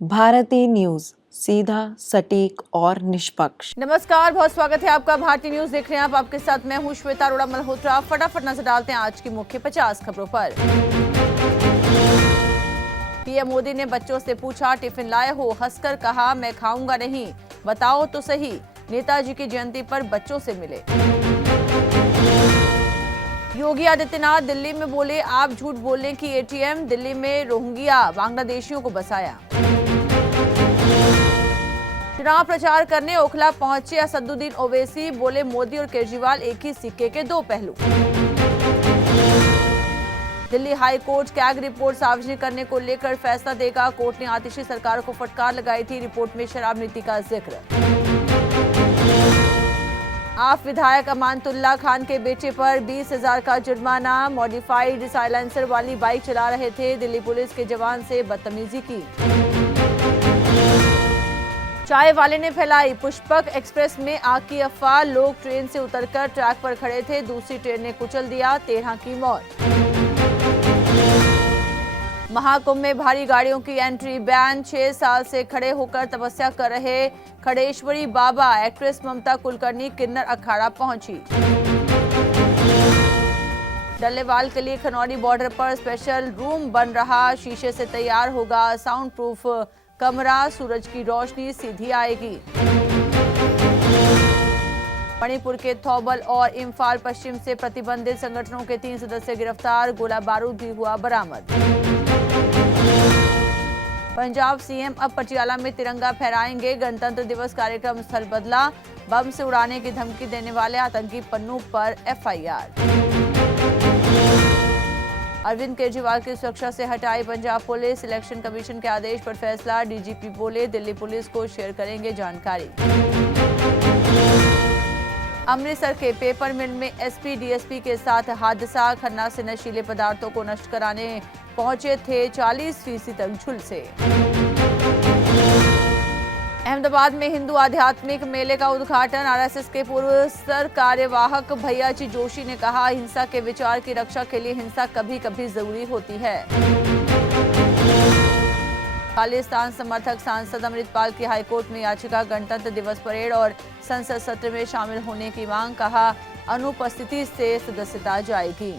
भारतीय न्यूज, सीधा, सटीक और निष्पक्ष। नमस्कार, बहुत स्वागत है आपका। भारतीय न्यूज देख रहे हैं आप। आपके साथ मैं हूं श्वेता अरोड़ा मल्होत्रा। फटाफट नजर डालते हैं आज की मुख्य 50 खबरों पर। पीएम मोदी ने बच्चों से पूछा, टिफिन लाए हो? हंसकर कहा, मैं खाऊंगा नहीं, बताओ तो सही। नेताजी की जयंती पर बच्चों से मिले। योगी आदित्यनाथ दिल्ली में बोले, आप झूठ बोलने की एटीएम। दिल्ली में रोहिंग्या बांग्लादेशियों को बसाया। चुनाव प्रचार करने ओखला पहुंचे असदुद्दीन ओवैसी, बोले मोदी और केजरीवाल एक ही सिक्के के दो पहलू। Delhi high court CAG report सार्वजनिक करने को लेकर फैसला देगा। कोर्ट ने आतिशी सरकार को फटकार लगाई थी। रिपोर्ट में शराब नीति का जिक्र। आप विधायक अमानतुल्लाह खान के बेटे पर 20,000 का जुर्माना। मॉडिफाइड साइलेंसर वाली बाइक चला रहे थे, दिल्ली पुलिस के जवान से बदतमीजी की। चाय वाले ने फैलाई पुष्पक एक्सप्रेस में आग की अफवाह। लोग ट्रेन से उतरकर ट्रैक पर खड़े थे, दूसरी ट्रेन ने कुचल दिया, 13 की मौत। महाकुंभ में भारी गाड़ियों की एंट्री बैन। 6 साल से खड़े होकर तपस्या कर रहे खड़ेश्वरी बाबा। एक्ट्रेस ममता कुलकर्णी किन्नर अखाड़ा पहुंची। डल्लेवाल के लिए खनौरी बॉर्डर पर स्पेशल रूम बन रहा। शीशे से तैयार होगा साउंड प्रूफ कमरा। सूरज की रोशनी सीधी आएगी। मणिपुर के थौबल और इम्फाल पश्चिम से प्रतिबंधित संगठनों के 3 सदस्य गिरफ्तार। गोला बारूद भी हुआ बरामद। पंजाब सीएम अब पटियाला में तिरंगा फहराएंगे। गणतंत्र दिवस कार्यक्रम स्थल बदला। बम से उड़ाने की धमकी देने वाले आतंकी पन्नू पर एफआईआर। अरविंद केजरीवाल की सुरक्षा से हटाई पंजाब पुलिस। इलेक्शन कमीशन के आदेश पर फैसला। डीजीपी बोले, दिल्ली पुलिस को शेयर करेंगे जानकारी। अमृतसर के पेपर मिल में एसपी डीएसपी के साथ हादसा। खन्ना से नशीले पदार्थों को नष्ट कराने पहुंचे थे, 40% तक झुलसे। अहमदाबाद में हिंदू आध्यात्मिक मेले का उद्घाटन। आरएसएस के पूर्व सर कार्यवाहक भैयाजी जोशी ने कहा, हिंसा के विचार की रक्षा के लिए हिंसा कभी कभी जरूरी होती है। खालिस्तान समर्थक सांसद अमृतपाल की हाईकोर्ट में याचिका। गणतंत्र दिवस परेड और संसद सत्र में शामिल होने की मांग। कहा, अनुपस्थिति से सदस्यता जाएगी।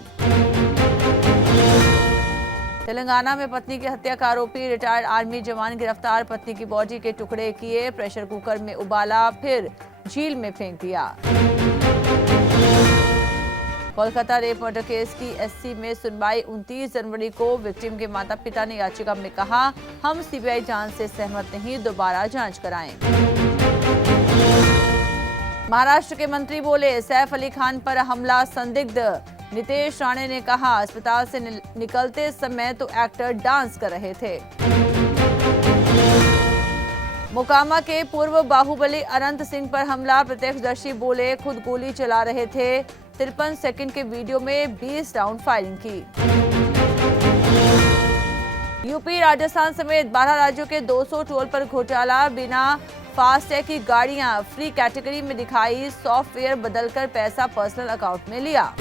तेलंगाना में पत्नी की हत्या का आरोपी रिटायर्ड आर्मी जवान गिरफ्तार। पत्नी की बॉडी के टुकड़े किए, प्रेशर कुकर में उबाला, फिर झील में फेंक दिया। कोलकाता रेप मर्डर केस की एससी में सुनवाई 29 जनवरी को। विक्टिम के माता पिता ने याचिका में कहा, हम सीबीआई जांच से सहमत नहीं, दोबारा जांच कराएं। महाराष्ट्र के मंत्री बोले, सैफ अली खान पर हमला संदिग्ध। नितेश राणे ने कहा, अस्पताल से निकलते समय तो एक्टर डांस कर रहे थे। मोकामा के पूर्व बाहुबली अनंत सिंह पर हमला। प्रत्यक्षदर्शी बोले, खुद गोली चला रहे थे। 53 सेकंड के वीडियो में 20 राउंड फायरिंग की। यूपी राजस्थान समेत 12 राज्यों के 200 टोल पर घोटाला। बिना फास्टैग की गाड़ियां फ्री कैटेगरी में दिखाई। सॉफ्टवेयर बदलकर पैसा पर्सनल अकाउंट में लिया।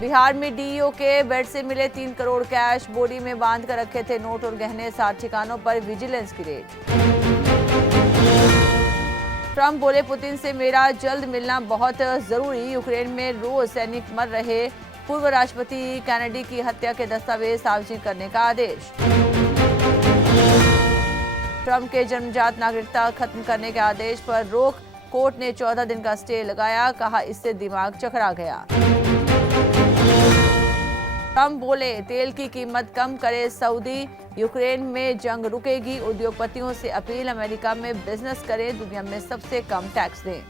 बिहार में डीईओ के बेड से मिले 3 करोड़ कैश। बोरी में बांध कर रखे थे नोट और गहने। 7 ठिकानों पर विजिलेंस की रेड। ट्रंप बोले, पुतिन से मेरा जल्द मिलना बहुत जरूरी। यूक्रेन में रोज सैनिक मर रहे। पूर्व राष्ट्रपति कैनेडी की हत्या के दस्तावेज सार्वजनिक करने का आदेश। ट्रंप के जन्मजात नागरिकता खत्म करने के आदेश पर रोक। कोर्ट ने 14 दिन का स्टे लगाया। कहा, इससे दिमाग चकरा गया। ट्रंप बोले, तेल की कीमत कम करे सऊदी। यूक्रेन में जंग रुकेगी। उद्योगपतियों से अपील, अमेरिका में बिजनेस करें, दुनिया में सबसे कम टैक्स दें।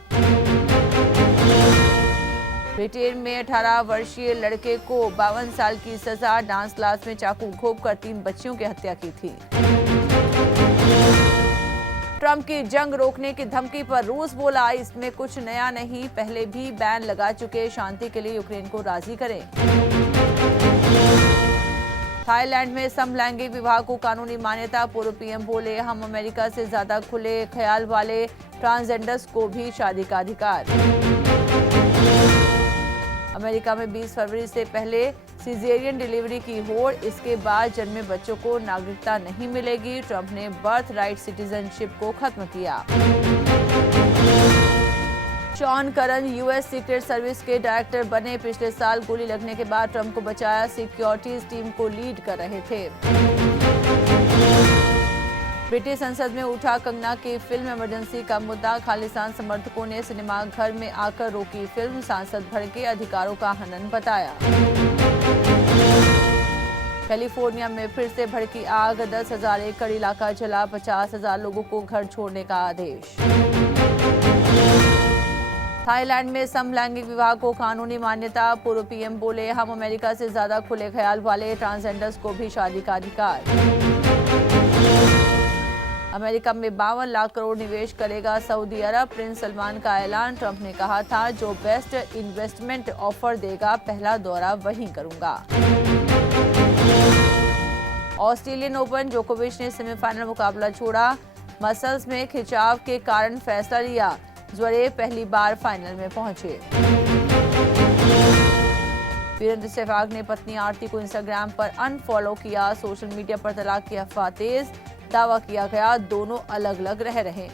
ब्रिटेन में 18 वर्षीय लड़के को 52 साल की सजा। डांस क्लास में चाकू घोंपकर 3 बच्चियों की हत्या की थी। ट्रंप की जंग रोकने की धमकी पर रूस बोला, इसमें कुछ नया नहीं, पहले भी बैन लगा चुके। शांति के लिए यूक्रेन को राजी करें। थाईलैंड में समलैंगिक विवाह को कानूनी मान्यता। पूर्व पीएम बोले, हम अमेरिका से ज्यादा खुले ख्याल वाले ट्रांसजेंडर्स को भी शादी का अधिकार। अमेरिका में 20 फरवरी से पहले सिजेरियन डिलीवरी की होड़, इसके बाद जन्मे बच्चों को नागरिकता नहीं मिलेगी। ट्रंप ने बर्थ राइट सिटीजनशिप को खत्म किया। शॉन करन यूएस सीक्रेट सर्विस के डायरेक्टर बने। पिछले साल गोली लगने के बाद ट्रंप को बचाया सिक्योरिटीज टीम को लीड कर रहे थे। ब्रिटिश संसद में उठा कंगना की फिल्म इमरजेंसी का मुद्दा। खालिस्तान समर्थकों ने सिनेमा घर में आकर रोकी फिल्म। सांसद भड़के, अधिकारों का हनन बताया। कैलिफोर्निया में फिर से भड़की आग, 10,000 एकड़ इलाका जला, 50,000 लोगों को घर छोड़ने का आदेश। थाईलैंड में समलैंगिक विवाह को कानूनी मान्यता। पूर्व पीएम बोले, हम अमेरिका से ज्यादा खुले ख्याल वाले, ट्रांसजेंडर्स को भी शादी का अधिकार। अमेरिका में 52 लाख करोड़ निवेश करेगा सऊदी अरब। प्रिंस सलमान का ऐलान। ट्रंप ने कहा था, जो बेस्ट इन्वेस्टमेंट ऑफर देगा पहला दौरा वहीं करूंगा। ऑस्ट्रेलियन ओपन, जोकोविच ने सेमीफाइनल मुकाबला छोड़ा। मसल्स में खिंचाव के कारण फैसला लिया। ज़्वेरेव पहली बार फाइनल में पहुंचे। वीरेंद्र सहवाग ने पत्नी आरती को इंस्टाग्राम पर अनफॉलो किया। सोशल मीडिया पर तलाक की अफवाह तेज। दावा किया गया दोनों अलग अलग रह रहे।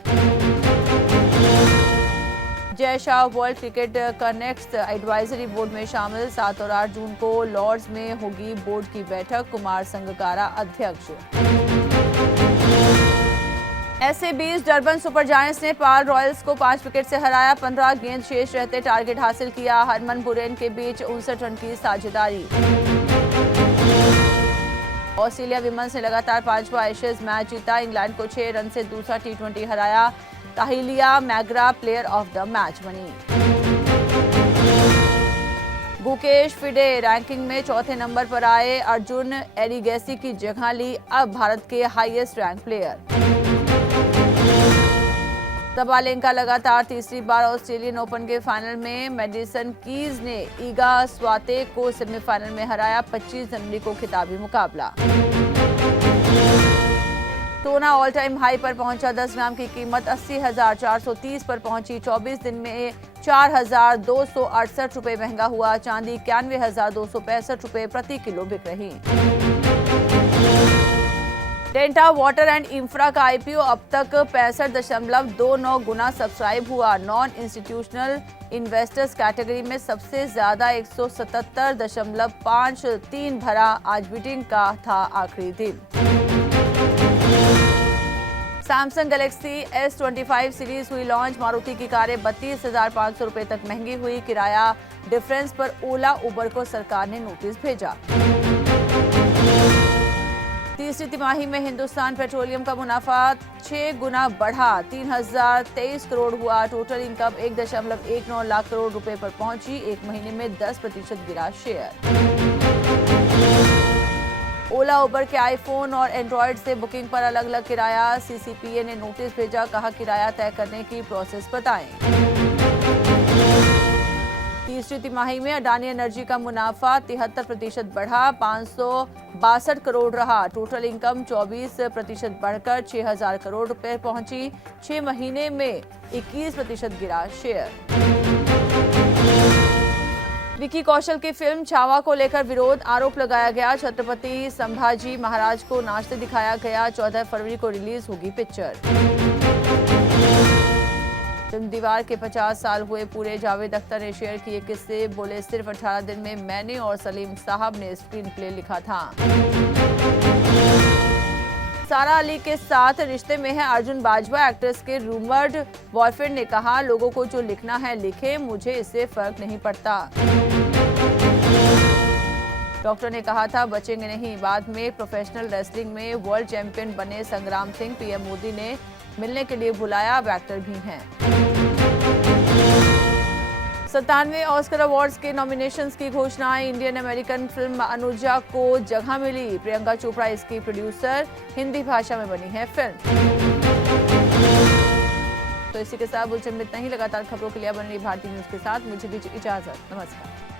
Jay Shah world cricket connect advisory board में शामिल। 7 और 8 जून को लॉर्ड्स में होगी बोर्ड की बैठक। कुमार संगकारा अध्यक्ष। SC20 डरबन सुपर जायंट्स ने पाल रॉयल्स को 5 विकेट से हराया। 15 गेंद शेष रहते टारगेट हासिल किया। हरमन बुरेन के बीच 59 रन की साझेदारी। ऑस्ट्रेलिया विमेंस ने लगातार 5वां एशेज मैच जीता। इंग्लैंड को 6 रन से दूसरा T20 हराया। Tahlia McGrath player of the match बनी। गुकेश फिडे रैंकिंग में चौथे नंबर पर आए। अर्जुन एरिगेसी की जगह ली, अब भारत के हाईएस्ट रैंक प्लेयर। सबालेंका लगातार तीसरी बार ऑस्ट्रेलियन ओपन के फाइनल में। मेडिसन कीज ने ईगा स्वातेक को सेमीफाइनल में हराया। 25 जनवरी को खिताबी मुकाबला। सोना ऑल टाइम हाई पर पहुंचा। 10 ग्राम की कीमत 80,430 पर पहुंची। 24 दिन में 4,268 रुपए महंगा हुआ। चांदी 91,265 रुपए प्रति किलो बिक रही। डेंटा वाटर एंड इंफ्रा का IPO अब तक 65.29 गुना सब्सक्राइब हुआ। नॉन इंस्टीट्यूशनल इन्वेस्टर्स कैटेगरी में सबसे ज्यादा 177.53 भरा। आज मीटिंग का था आखिरी दिन। सैमसंग गैलेक्सी S25 सीरीज हुई लॉन्च। मारुति की कारें 32,500 रुपए तक महंगी हुई। किराया डिफरेंस पर ओला उबर को सरकार ने नोटिस भेजा। तीसरी तिमाही में हिंदुस्तान पेट्रोलियम का मुनाफा 6 गुना बढ़ा। 3,023 करोड़ हुआ। टोटल इनकम 1.19 लाख करोड़ रुपए पर पहुंची। एक महीने में 10% गिरा शेयर। ओला उबर के आईफोन और एंड्रॉयड से बुकिंग पर अलग अलग किराया। CCPA ने नोटिस भेजा, कहा किराया तय करने की प्रोसेस बताएं। तीसरी तिमाही में अडानी एनर्जी का मुनाफा 73% बढ़ा। 562 करोड़ रहा। टोटल इनकम 24% बढ़कर 6,000 करोड़ रुपए पहुंची। 6 महीने में 21% गिरा शेयर। विकी कौशल की फिल्म छावा को लेकर विरोध। आरोप लगाया गया छत्रपति संभाजी महाराज को नाचते दिखाया गया। 14 फरवरी को रिलीज होगी पिक्चर। फिल्म दीवार के 50 साल हुए पूरे। जावेद अख्तर ने शेयर किए किस्से। बोले, सिर्फ 18 दिन में मैंने और सलीम साहब ने स्क्रीन प्ले लिखा था। सारा अली के साथ रिश्ते में है अर्जुन बाजवा। एक्ट्रेस के रूमर्ड बॉयफ्रेंड ने कहा, लोगों को जो लिखना है लिखे, मुझे इससे फर्क नहीं पड़ता। डॉक्टर ने कहा था बचेंगे नहीं। बाद में प्रोफेशनल रेसलिंग में वर्ल्ड चैंपियन बने संग्राम सिंह। पीएम मोदी ने मिलने के लिए बुलाया। अब एक्टर भी हैं। 97वें ऑस्कर अवार्ड्स के नॉमिनेशंस की घोषणा। इंडियन अमेरिकन फिल्म अनुजा को जगह मिली। प्रियंका चोपड़ा इसकी प्रोड्यूसर। हिंदी भाषा में बनी है फिल्म। तो इसी के साथ बुलेटिन में इतना ही। लगातार खबरों के लिए बनी रही भारतीय न्यूज के साथ। मुझे दीजिए इजाजत। नमस्कार।